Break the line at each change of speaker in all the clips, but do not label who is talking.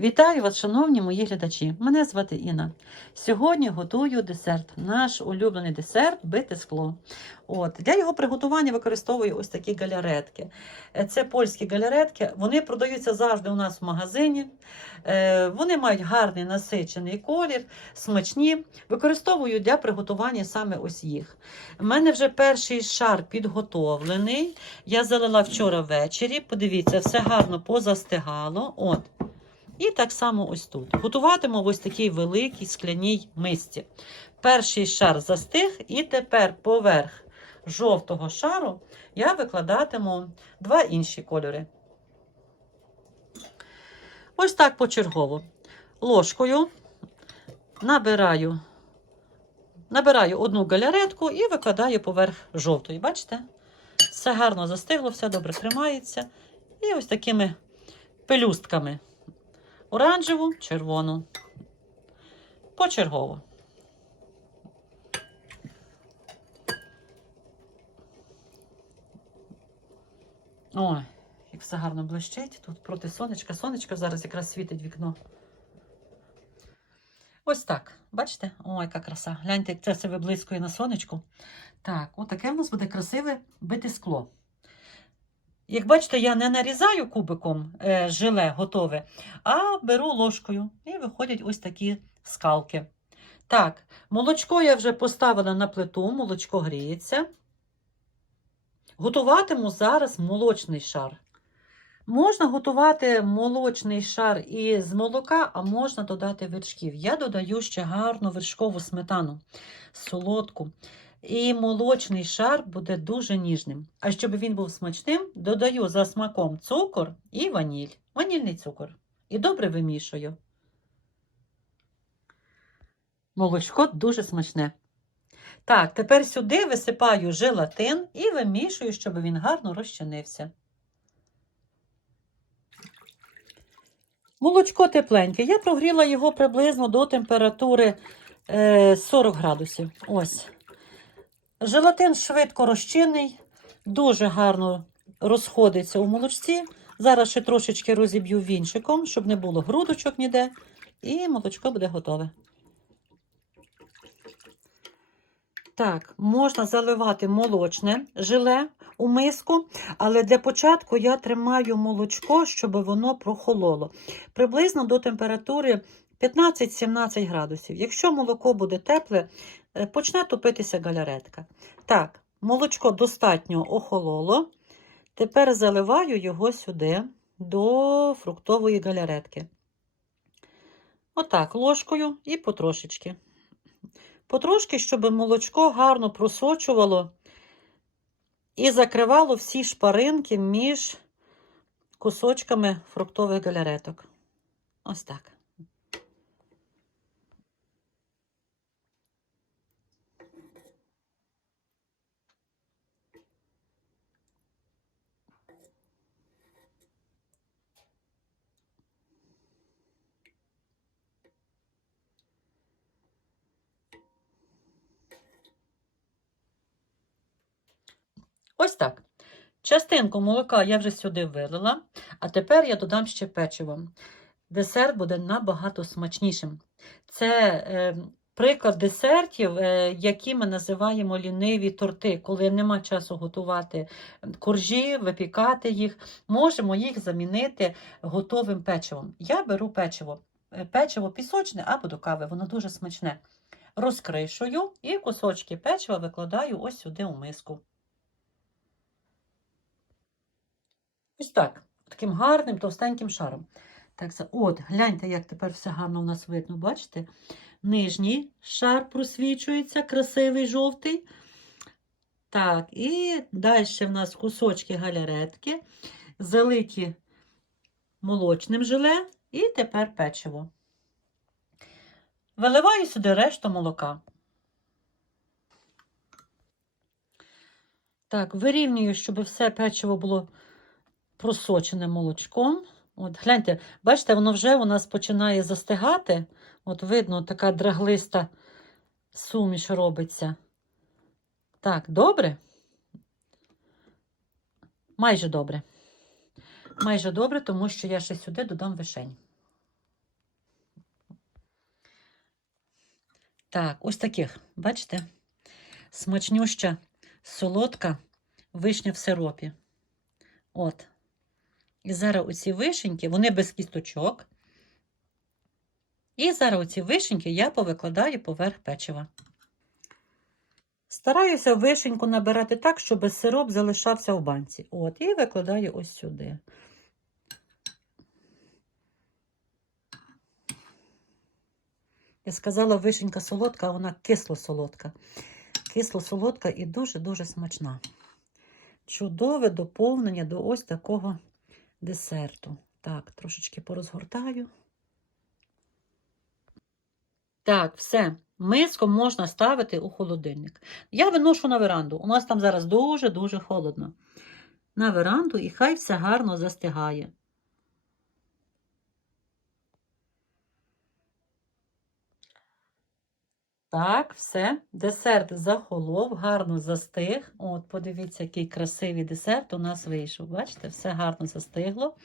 Вітаю вас, шановні мої глядачі. Мене звати Інна. Сьогодні готую десерт, наш улюблений десерт бите скло. От, для його приготування використовую ось такі галяретки. Е, Це польські галяретки, вони продаються завжди у нас в магазині. Е, Вони мають гарний насичений колір, смачні. Використовую для приготування саме ось їх. У мене вже перший шар підготовлений. Я залила вчора ввечері. Подивіться, все гарно позастигало. От. І так само ось тут. Готуватиму ось такій великій скляній мисці. Перший шар застиг, і тепер поверх жовтого шару я викладатиму два інші кольори. Ось так почергово. Ложкою набираю, набираю одну галяретку і викладаю поверх жовтої. Бачите? Все гарно застигло, все добре тримається. І ось такими пелюстками оранжеву, червону. Почергово. Ой, як все гарно блищить. Тут проти сонечка. Сонечко зараз якраз світить вікно. Ось так. Бачите? Ой, яка краса. Гляньте, як це все виблискує на сонечку. Так, отаке в нас буде красиве бите скло. Як бачите, я не нарізаю кубиком е, желе готове, а беру ложкою і виходять ось такі скалки. Так, молочко я вже поставила на плиту, молочко гріється. Готуватиму зараз молочний шар. Можна готувати молочний шар із молока, а можна додати вершків. Я додаю ще гарну вершкову сметану, солодку. І молочний шар буде дуже ніжним. А щоб він був смачним, додаю за смаком цукор і ваніль. Ванільний цукор. І добре вимішую. Молочко дуже смачне. Так, тепер сюди висипаю желатин і вимішую, щоб він гарно розчинився. Молочко тепленьке. Я прогріла його приблизно до температури е, 40 градусів. Ось. Желатин швидко розчинний, дуже гарно розходиться у молочці. Зараз ще трошечки розіб'ю вінчиком, щоб не було грудочок ніде. І молочко буде готове. Так, можна заливати молочне желе у миску, але для початку я тримаю молочко, щоб воно прохололо. Приблизно до температури 15-17 градусів. Якщо молоко буде тепле, е, почне топитися галяретка. Так, молочко достатньо охололо. Тепер заливаю його сюди до фруктової галяретки. Отак, ложкою і потрошечки. Потрошки, щоб молочко гарно просочувало і закривало всі шпаринки між кусочками фруктових галяреток. Ось так. Ось так. Частинку молока я вже сюди вилила, а тепер я додам ще печиво. Десерт буде набагато смачнішим. Це е, приклад десертів, е, які ми називаємо ліниві торти, коли нема часу готувати коржі, випікати їх. Можемо їх замінити готовим печивом. Я беру печиво, е, печиво пісочне або до кави, воно дуже смачне. Розкришую і кусочки печива викладаю ось сюди у миску. Ось так, таким гарним товстеньким шаром. Так, От, гляньте, як тепер все гарно у нас видно, бачите? Нижній шар просвічується, красивий жовтий. Так, і далі в нас кусочки галяретки, залиті молочним желе, і тепер печиво. Виливаю сюди решту молока. Так, вирівнюю, щоб все печиво було просочене молочком. От, Гляньте, бачите, воно вже у нас починає застигати. От видно, така драглиста суміш робиться. Так, добре? Майже добре. Майже добре, тому що я ще сюди додам вишень. Так, ось таких, бачите? Смачнюща, солодка, вишня в сиропі. От. І зараз оці вишеньки, вони без кісточок. І зараз оці вишеньки я повикладаю поверх печива. Стараюся вишеньку набирати так, щоб сироп залишався в банці. От, і викладаю ось сюди. Я сказала, вишенька солодка, а вона кисло-солодка. Кисло-солодка і дуже-дуже смачна. Чудове доповнення до ось такого десерту. Так, трошечки порозгортаю. Так, все. Миску можна ставити у холодильник. Я виношу на веранду. У нас там зараз дуже-дуже холодно. На веранду і хай все гарно застигає. Так, все. Десерт захолов, гарно застиг. От, подивіться, який красивий десерт у нас вийшов. Бачите, все гарно застигло.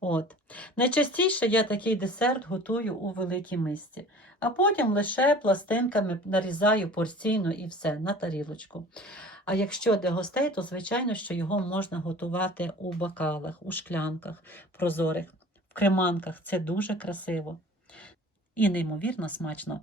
От. Найчастіше я такий десерт готую у великій мисці, а потім лише пластинками нарізаю порційно і все на тарілочку. А якщо для гостей, то звичайно, що його можна готувати у бокалах, у шклянках прозорих, в креманках. Це дуже красиво і неймовірно смачно.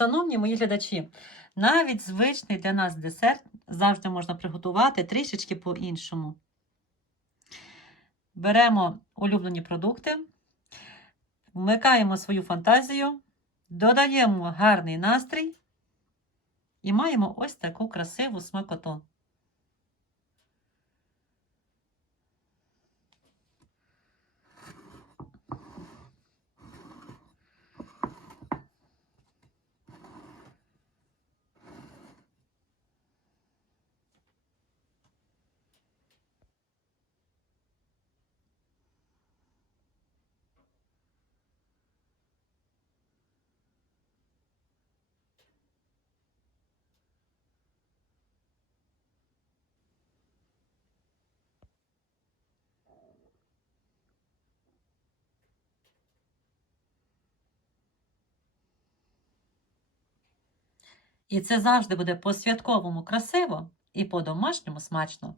Шановні мої глядачі, навіть звичний для нас десерт завжди можна приготувати трішечки по-іншому. Беремо улюблені продукти, вмикаємо свою фантазію, додаємо гарний настрій і маємо ось таку красиву смакоту. І це завжди буде по-святковому красиво і по-домашньому смачно.